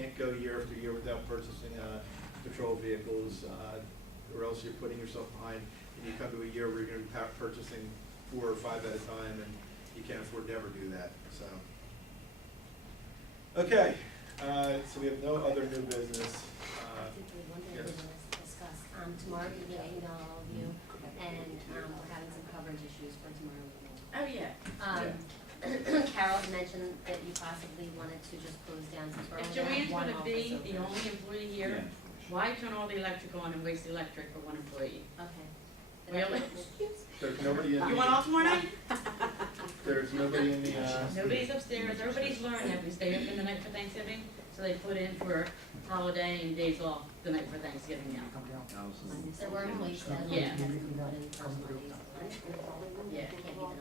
can't go year after year without purchasing patrol vehicles, or else you're putting yourself behind. And you come to a year where you're going to be purchasing 4 or 5 at a time, and you can't afford to ever do that. So, okay, so we have no other new business. One thing Yes. we didn't discuss, tomorrow evening I email all of you, and we're having some coverage issues for tomorrow evening. Oh, yeah. Carol had mentioned that you possibly wanted to just close down some If early. Joanne's gonna be the only employee here, why turn all the electric on and waste the electric for one employee? Okay. Really? There's nobody in You want all tomorrow night? There's nobody in the, Nobody's upstairs, everybody's learning that we stay open the night for Thanksgiving, so they put in for holiday and days off the night for Thanksgiving now. So we're employees that Yeah. has to be put in personally. Yeah. Can't be denied.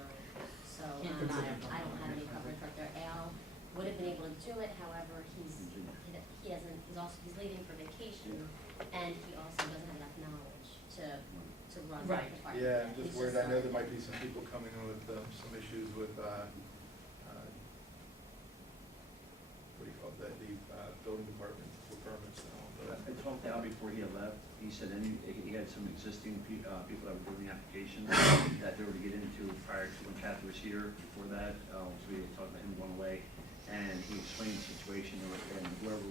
So, Can't deny it. I don't have any coverage right there. Al would have been able to do it, however, he hasn't, he's leaving for vacation, and he also doesn't have enough knowledge to run the Right. department. yeah, I'm just He's worried. I know there starting. might be some people coming in with some issues with, what do you call that, the building department for permits and all that. I talked to Al before he had left. He said he had some existing people that were doing the application that they were to get into prior to when Kathy was here. Before that, so we had talked about him going away, and he explained the situation, and whoever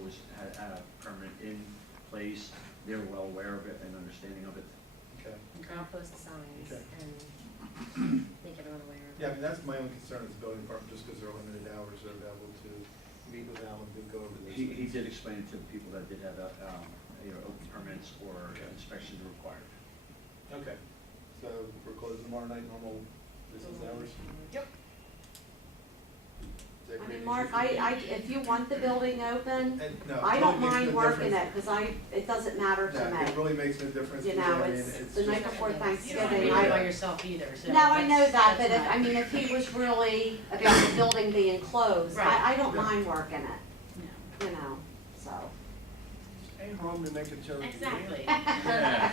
had a permit in place, they were well aware of it and understanding of it. Okay. I'll post the signs Okay. and make everyone aware of it. Yeah, I mean, that's my only concern with the building department, just because they're limited hours, they're available to meet with Alan to go over this. He did explain to the people that did have open permits or inspections required. Okay, so we're closing tomorrow night, normal business hours? Yep. Is that I great? mean, Mark, if you want the building open, And, no, I it don't really makes mind no working difference. it, cause it doesn't matter No, it to me. really makes no difference. You to me. know, I mean, it's the just- night before You don't Thanksgiving. be I- by yourself either, so. No, I know that, but that's if, not- I mean, if he was really about the building being closed, Right. I don't Yeah. mind working it, No. you know, so. Ain't home to make a joke. Exactly. Yeah.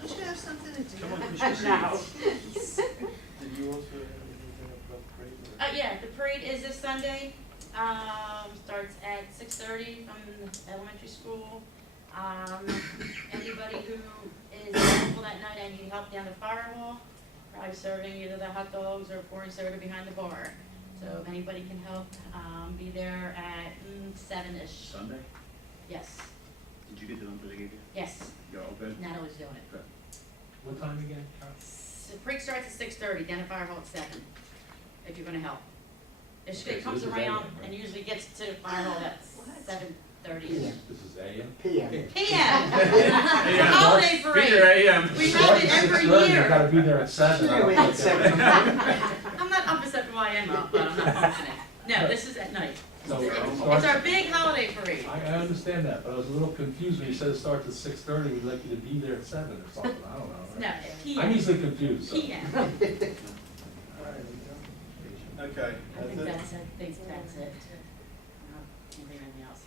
Don't you have something to do? Come on, No. Christmas Eve. Did you also have anything about the parade? or- Yeah, the parade is this Sunday, starts at 6:30 from the elementary school. Anybody who is available that night, I need help down the firewall, probably serving either the hot dogs or pouring soda behind the bar. So if anybody can help, be there at 7-ish. Sunday? Yes, Did you get the number they gave you? yes, You're all good? Natalie's doing it. Good. What time again, Carol? The parade starts at 6:30, down the fire hall at 7, if you're gonna help. Okay, It so comes this is around AM, right? and usually gets to the fire hall at 7:30. This is AM? PM. PM. Holiday parade. We have it every You year. gotta be there at 7. I don't Really, at think 7. that- I'm not up at 7 while I am up, but I'm not functioning. No, this is at night. So it It's starts- our big holiday parade. I understand that, but I was a little confused when you said it starts at 6:30, we'd like you to be there at 7 or something, I don't know. No, I'm PM. easily confused, so. PM. All right, okay, I think that's it. that's it. Can't think of anything else.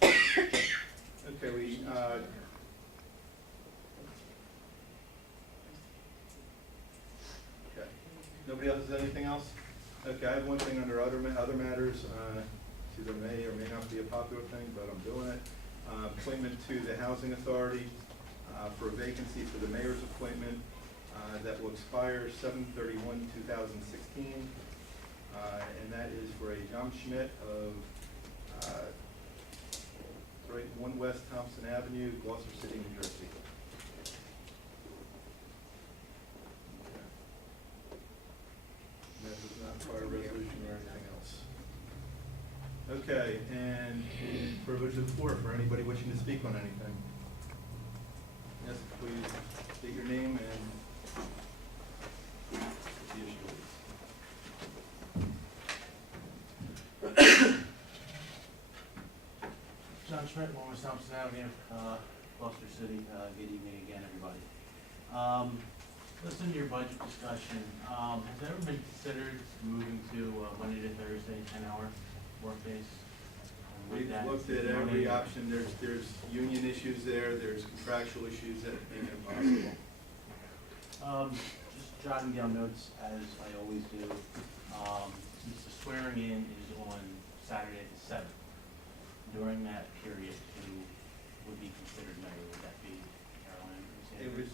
Okay, okay. Nobody else has anything else? Okay, I have one thing under other matters, it's either may or may not be a popular thing, but I'm doing it. Appointment to the Housing Authority, for a vacancy for the mayor's appointment, that will expire 7/31/2016. And that is for a John Schmidt of, 1 West Thompson Avenue, Gloucester City, New Jersey. That does not require a resolution or anything else. Okay, and privilege of the floor for anybody wishing to speak on anything. Yes, please state your name and the issue is. John Schmidt, 1 West Thompson Avenue, Gloucester City. Good evening again, everybody. Listen to your budget discussion. Has it ever been considered moving to Monday to Thursday, 10-hour workdays? We've looked at every option. There's union issues there, there's contractual issues that make it impossible. Just jotting down notes as I always do. Since the swearing in is on Saturday the 7th, during that period, can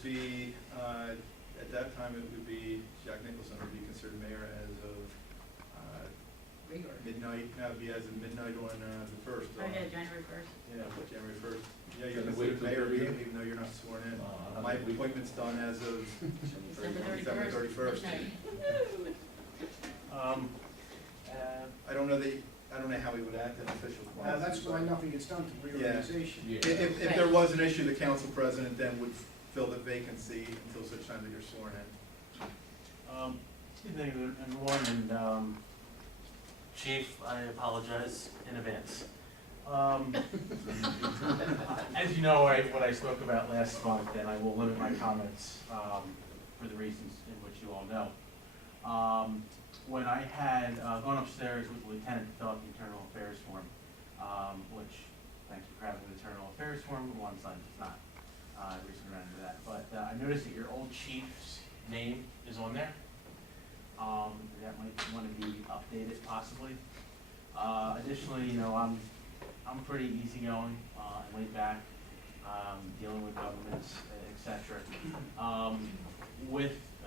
be, at that time, it would be, Jack Nicholson would be considered mayor as of Reorg. midnight, no, it'd be as of midnight on the first. Oh, yeah, January first. Yeah, January first. Yeah, you're Can we wait considered till mayor the- even though you're not sworn in. I My think we- appointment's done as of December 31st. Um, I don't know how he would act in official capacity. That's why but nothing gets done to reorganization. Yeah. If there was an issue, the council president then would fill the vacancy until such time that you're sworn in. Two things, and one, Chief, I apologize in advance. As you know, what I spoke about last month, and I will limit my comments, for the reasons in which you all know. When I had gone upstairs with the lieutenant to fill out the internal affairs form, which, thank you for having the internal affairs form, but one side does not. I recently ran into that, but I noticed that your old chief's name is on there. That might want to be updated possibly. Additionally, you know, I'm pretty easygoing, and laid back, dealing with governments, et cetera.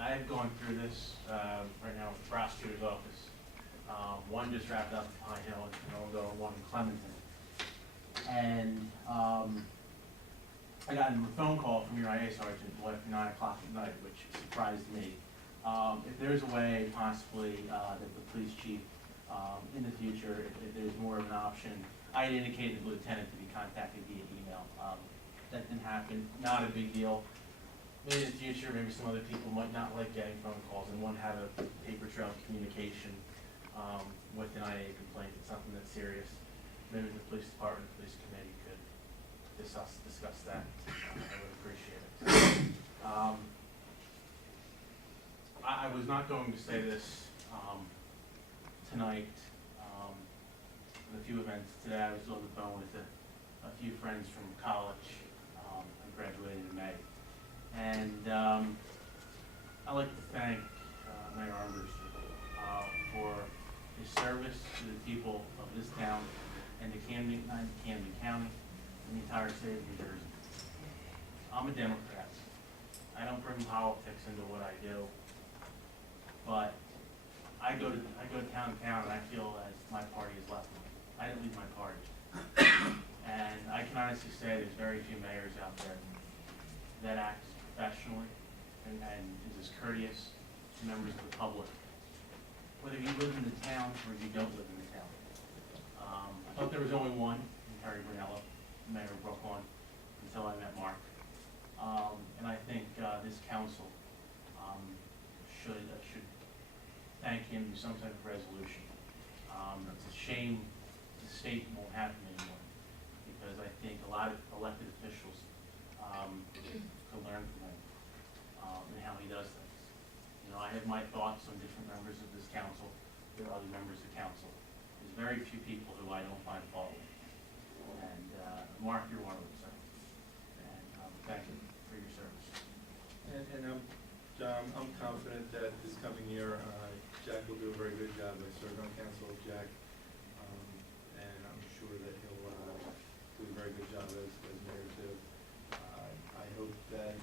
I've gone through this, right now with the prosecutor's office. One just wrapped up in Pine Hill, and I'll go one in Clementon. And, I got a phone call from your IA sergeant after 9 o'clock at night, which surprised me. If there's a way possibly, that the police chief, in the future, if there's more of an option, I had indicated to the lieutenant to be contacted via email. That didn't happen, not a big deal. Maybe in the future, maybe some other people might not like getting phone calls and want to have a paper trail of communication, with an IA complaint. It's something that's serious. Maybe the police department, the police committee could discuss that. I would appreciate it. I was not going to say this, tonight, with a few events. Today I was on the phone with a few friends from college. I graduated in May. And I'd like to thank Mayor Armbruster for his service to the people of this town and to Camden County and the entire state of New Jersey. I'm a Democrat. I don't bring politics into what I do, but I go to town and I feel as my party has left me. I didn't leave my party. And I can honestly say there's very few mayors out there that act professionally and is as courteous to members of the public, whether you live in the town or you don't live in the town. I thought there was only one, Harry Brunello, Mayor of Brooklyn, until I met Mark. And I think this council should thank him in some type of resolution. It's a shame the state won't have him anymore, because I think a lot of elected officials could learn from him and how he does things. You know, I have my thoughts on different members of this council. There are other members of council. There's very few people who I don't find fault with. And Mark, you're one of them, sir. And thank you for your service. And John, I'm confident that this coming year, Jack will do a very good job. I served on council with Jack, and I'm sure that he'll do a very good job as mayor too. I hope that,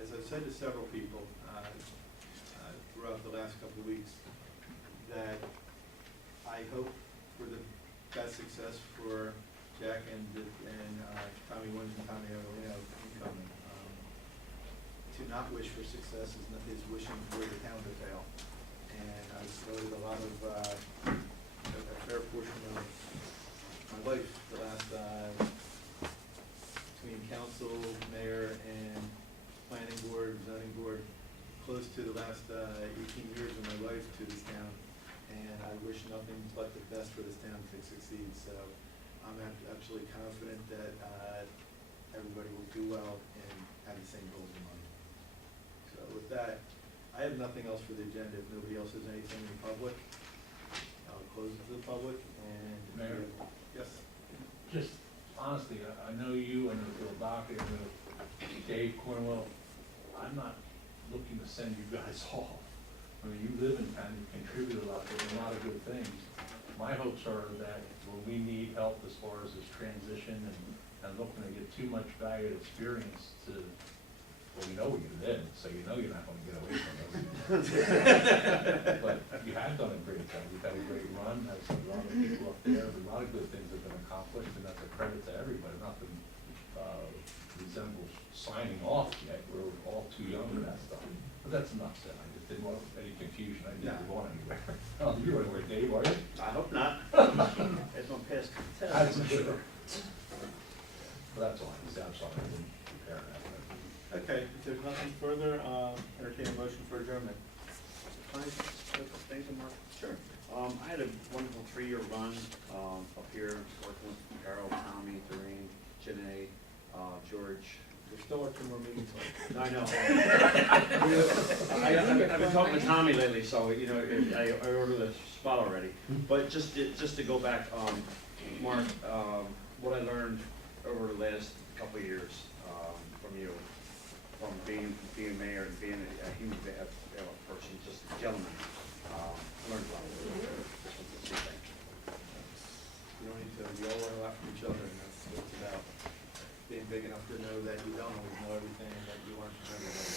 as I've said to several people throughout the last couple of weeks, that I hope for the best success for Jack and Tommy Williams and Tommy Avellino incoming. To not wish for success is wishing for the town to fail. And I've devoted a lot of, a fair portion of my life, the last, between council, mayor, and planning board, zoning board, close to the last 18 years of my life to this town. And I wish nothing but the best for this town to succeed. So I'm absolutely confident that everybody will do well and have the same goals in mind. So with that, I have nothing else for the agenda. If nobody else has anything in public, I'll close it to the public and. Mayor? Yes. Just honestly, I know you, I know Bill Docker, I know Dave Cornwell. I'm not looking to send you guys off. I mean, you live in town, you contribute a lot, there's a lot of good things. My hopes are that when we need help as far as this transition and looking to get too much valued experience to well, you know where you live, so you know you're not gonna get away from us. But you have done a great job, you've had a great run, has a lot of people up there, a lot of good things have been accomplished, and that's a credit to everybody, nothing, resembles signing off yet, we're all too young for that stuff. But that's enough said, I just didn't want any confusion, I didn't go anywhere. Oh, you were anywhere, Dave, are you? I hope not. It's on past. That's sure. But that's all I can say, I'm sorry, I didn't prepare that. Okay, if there's nothing further, entertain a motion for adjournment. Thank you, Mark. Sure. I had a wonderful 3-year run, up here, working with Harold, Tommy, Doreen, Janae, George. There's still 2 more meetings. I know. I've been talking to Tommy lately, so, you know, I ordered a spot already. But just to go back, Mark, what I learned over the last couple of years, from you, from being mayor and being a human person, just a gentleman, learned a lot. Just wanted to say thank you. You don't need to, we all learn a lot from each other, and that's what it's about. Being big enough to know that you don't always know everything, and that you learn from everybody.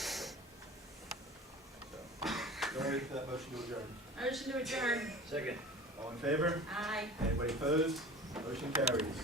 So, going ready for that motion to adjourn. Motion to adjourn. Second. All in favor? Aye. Anybody opposed? Motion carries.